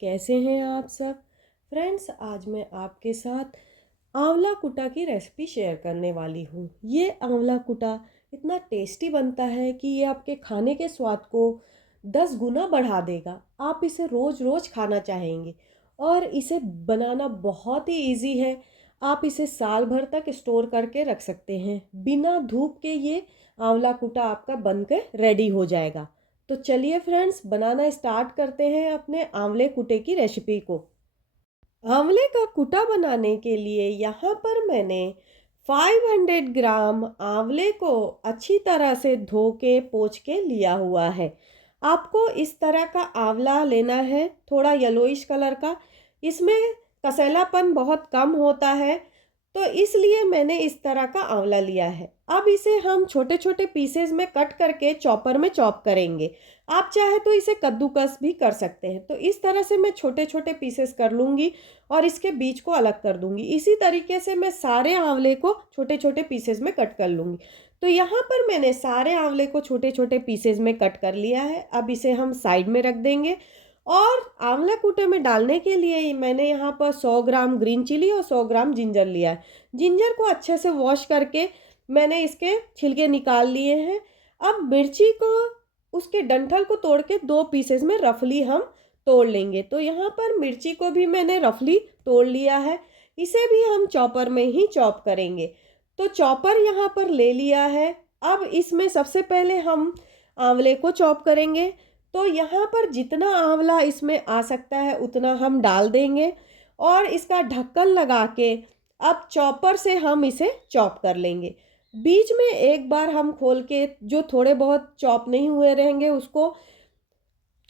कैसे हैं आप सब। फ्रेंड्स, आज मैं आपके साथ आंवला कुटा की रेसिपी शेयर करने वाली हूँ। ये आंवला कुटा इतना टेस्टी बनता है कि ये आपके खाने के स्वाद को 10 गुना बढ़ा देगा। आप इसे रोज़ रोज़ खाना चाहेंगे और इसे बनाना बहुत ही इजी है। आप इसे साल भर तक स्टोर करके रख सकते हैं। बिना धूप के ये आंवला कुटा आपका बनकर रेडी हो जाएगा। तो चलिए फ्रेंड्स, बनाना स्टार्ट करते हैं अपने आंवले कुटे की रेसिपी को। आंवले का कुटा बनाने के लिए यहाँ पर मैंने 500 ग्राम आंवले को अच्छी तरह से धो के पोंछ के लिया हुआ है। आपको इस तरह का आंवला लेना है, थोड़ा येलोइश कलर का। इसमें कसैलापन बहुत कम होता है, तो इसलिए मैंने इस तरह का आंवला लिया है। अब इसे हम छोटे छोटे पीसेस में कट करके चॉपर में चॉप करेंगे। आप चाहे तो इसे कद्दूकस भी कर सकते हैं। तो इस तरह से मैं छोटे छोटे पीसेस कर लूँगी और इसके बीज को अलग कर दूँगी। इसी तरीके से मैं सारे आंवले को छोटे छोटे पीसेस में कट कर लूँगी। तो यहाँ पर मैंने सारे आंवले को छोटे छोटे पीसेस में कट कर लिया है। अब इसे हम साइड में रख देंगे। और आंवला कूटे में डालने के लिए मैंने यहाँ पर 100 ग्राम ग्रीन चिली और 100 ग्राम जिंजर लिया है। जिंजर को अच्छे से वॉश करके मैंने इसके छिलके निकाल लिए हैं। अब मिर्ची को, उसके डंठल को तोड़ के 2 पीसेस में रफली हम तोड़ लेंगे। तो यहाँ पर मिर्ची को भी मैंने रफली तोड़ लिया है। इसे भी हम चॉपर में ही चॉप करेंगे। तो चॉपर यहाँ पर ले लिया है। अब इसमें सबसे पहले हम आंवले को चॉप करेंगे। तो यहाँ पर जितना आंवला इसमें आ सकता है उतना हम डाल देंगे और इसका ढक्कन लगा के अब चॉपर से हम इसे चॉप कर लेंगे। बीच में एक बार हम खोल के जो थोड़े बहुत चॉप नहीं हुए रहेंगे उसको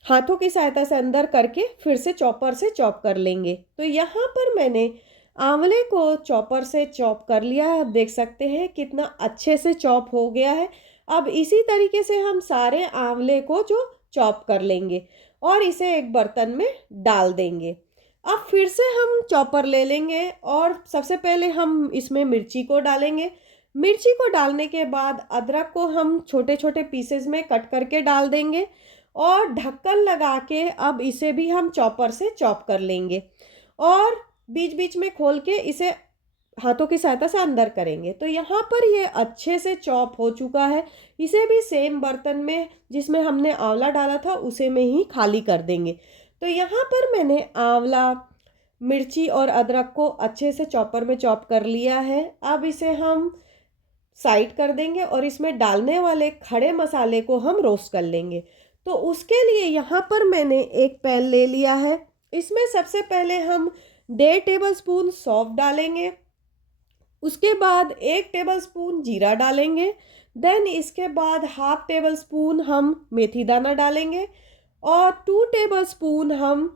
हाथों की सहायता से अंदर करके फिर से चॉपर से चॉप कर लेंगे। तो यहाँ पर मैंने आंवले को चॉपर से चॉप कर लिया है। आप देख सकते हैं कितना अच्छे से चॉप हो गया है। अब इसी तरीके से हम सारे आंवले को जो चॉप कर लेंगे और इसे एक बर्तन में डाल देंगे। अब फिर से हम चॉपर ले लेंगे और सबसे पहले हम इसमें मिर्ची को डालेंगे। मिर्ची को डालने के बाद अदरक को हम छोटे छोटे पीसेस में कट करके डाल देंगे और ढक्कन लगा के अब इसे भी हम चॉपर से चॉप कर लेंगे और बीच बीच में खोल के इसे हाथों की सहायता से अंदर करेंगे। तो यहाँ पर ये अच्छे से चॉप हो चुका है। इसे भी सेम बर्तन में जिसमें हमने आंवला डाला था उसे में ही खाली कर देंगे। तो यहाँ पर मैंने आंवला, मिर्ची और अदरक को अच्छे से चॉपर में चॉप कर लिया है। अब इसे हम साइड कर देंगे और इसमें डालने वाले खड़े मसाले को हम रोस्ट कर लेंगे। तो उसके लिए यहाँ पर मैंने एक पैन ले लिया है। इसमें सबसे पहले हम 1.5 टेबलस्पून सौंफ डालेंगे। उसके बाद 1 टेबलस्पून जीरा डालेंगे। देन इसके बाद 1/2 टेबलस्पून हम मेथी दाना डालेंगे और 2 टेबलस्पून हम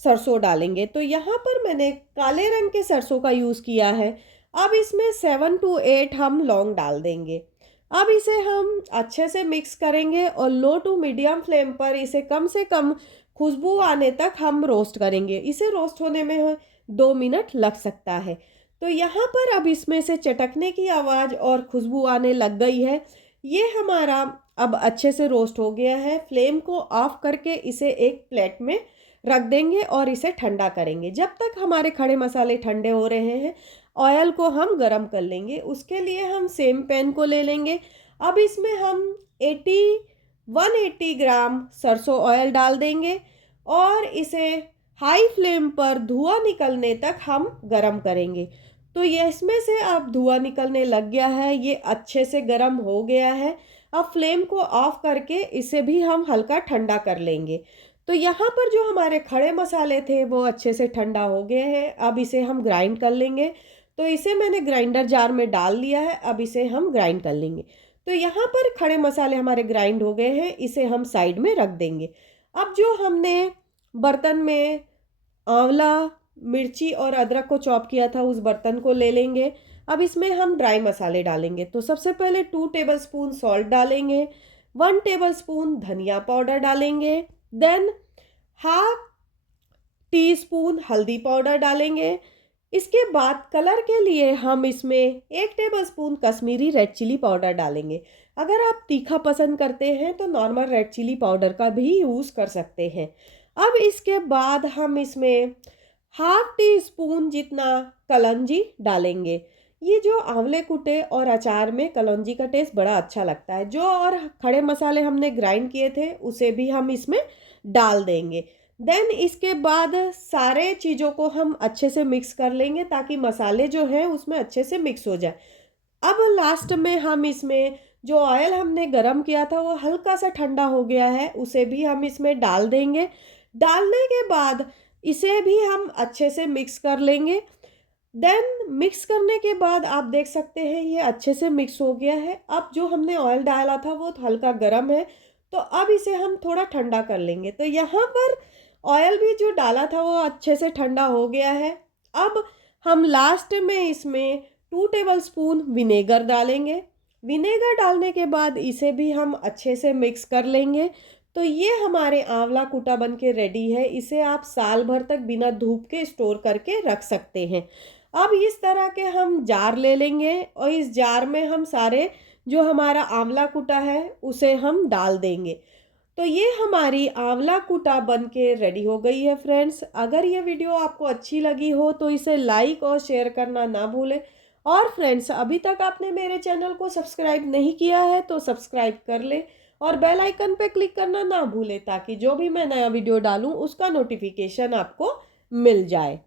सरसों डालेंगे। तो यहाँ पर मैंने काले रंग के सरसों का यूज़ किया है। अब इसमें 7 to 8 हम लौंग डाल देंगे। अब इसे हम अच्छे से मिक्स करेंगे और लो टू मीडियम फ्लेम पर इसे कम से कम खुशबू आने तक हम रोस्ट करेंगे। इसे रोस्ट होने में 2 मिनट लग सकता है। तो यहाँ पर अब इसमें से चटकने की आवाज़ और खुशबू आने लग गई है। ये हमारा अब अच्छे से रोस्ट हो गया है। फ्लेम को ऑफ करके इसे एक प्लेट में रख देंगे और इसे ठंडा करेंगे। जब तक हमारे खड़े मसाले ठंडे हो रहे हैं, ऑयल को हम गरम कर लेंगे। उसके लिए हम सेम पैन को ले लेंगे। अब इसमें हम 180 ग्राम सरसों ऑयल डाल देंगे और इसे हाई फ्लेम पर धुआं निकलने तक हम गरम करेंगे। तो ये इसमें से अब धुआं निकलने लग गया है, ये अच्छे से गरम हो गया है। अब फ्लेम को ऑफ करके इसे भी हम हल्का ठंडा कर लेंगे। तो यहाँ पर जो हमारे खड़े मसाले थे वो अच्छे से ठंडा हो गए हैं। अब इसे हम ग्राइंड कर लेंगे। तो इसे मैंने ग्राइंडर जार में डाल लिया है। अब इसे हम ग्राइंड कर लेंगे। तो यहाँ पर खड़े मसाले हमारे ग्राइंड हो गए हैं। इसे हम साइड में रख देंगे। अब जो हमने बर्तन में आंवला, मिर्ची और अदरक को चॉप किया था उस बर्तन को ले लेंगे। अब इसमें हम ड्राई मसाले डालेंगे। तो सबसे पहले 2 टेबलस्पून सॉल्ट डालेंगे, 1 टेबलस्पून धनिया पाउडर डालेंगे, देन 1/2 टीस्पून हल्दी पाउडर डालेंगे। इसके बाद कलर के लिए हम इसमें 1 tablespoon Kashmiri red chilli powder डालेंगे। अगर आप तीखा पसंद करते हैं तो नॉर्मल रेड चिली पाउडर का भी यूज़ कर सकते हैं। अब इसके बाद हम इसमें हाफ टी स्पून जितना कलौंजी डालेंगे। ये जो आंवले कुटे और अचार में कलौंजी का टेस्ट बड़ा अच्छा लगता है। जो और खड़े मसाले हमने ग्राइंड किए थे उसे भी हम इसमें डाल देंगे। देन इसके बाद सारे चीज़ों को हम अच्छे से मिक्स कर लेंगे ताकि मसाले जो हैं उसमें अच्छे से मिक्स हो जाए। अब लास्ट में हम इसमें जो ऑयल हमने गरम किया था वो हल्का सा ठंडा हो गया है, उसे भी हम इसमें डाल देंगे। डालने के बाद इसे भी हम अच्छे से मिक्स कर लेंगे। देन मिक्स करने के बाद आप देख सकते हैं ये अच्छे से मिक्स हो गया है। अब जो हमने ऑयल डाला था वो हल्का गर्म है, तो अब इसे हम थोड़ा ठंडा कर लेंगे। तो यहाँ पर ऑयल भी जो डाला था वो अच्छे से ठंडा हो गया है। अब हम लास्ट में इसमें 2 टेबलस्पून विनेगर डालेंगे। विनेगर डालने के बाद इसे भी हम अच्छे से मिक्स कर लेंगे। तो ये हमारे आंवला कुटा बन के रेडी है। इसे आप साल भर तक बिना धूप के स्टोर करके रख सकते हैं। अब इस तरह के हम जार ले लेंगे और इस जार में हम सारे जो हमारा आंवला कुटा है उसे हम डाल देंगे। तो ये हमारी आंवला कुटा बन के रेडी हो गई है फ्रेंड्स। अगर ये वीडियो आपको अच्छी लगी हो तो इसे लाइक और शेयर करना ना भूलें। और फ्रेंड्स, अभी तक आपने मेरे चैनल को सब्सक्राइब नहीं किया है तो सब्सक्राइब कर ले और बेल आइकन पे क्लिक करना ना भूलें ताकि जो भी मैं नया वीडियो डालूं उसका नोटिफिकेशन आपको मिल जाए।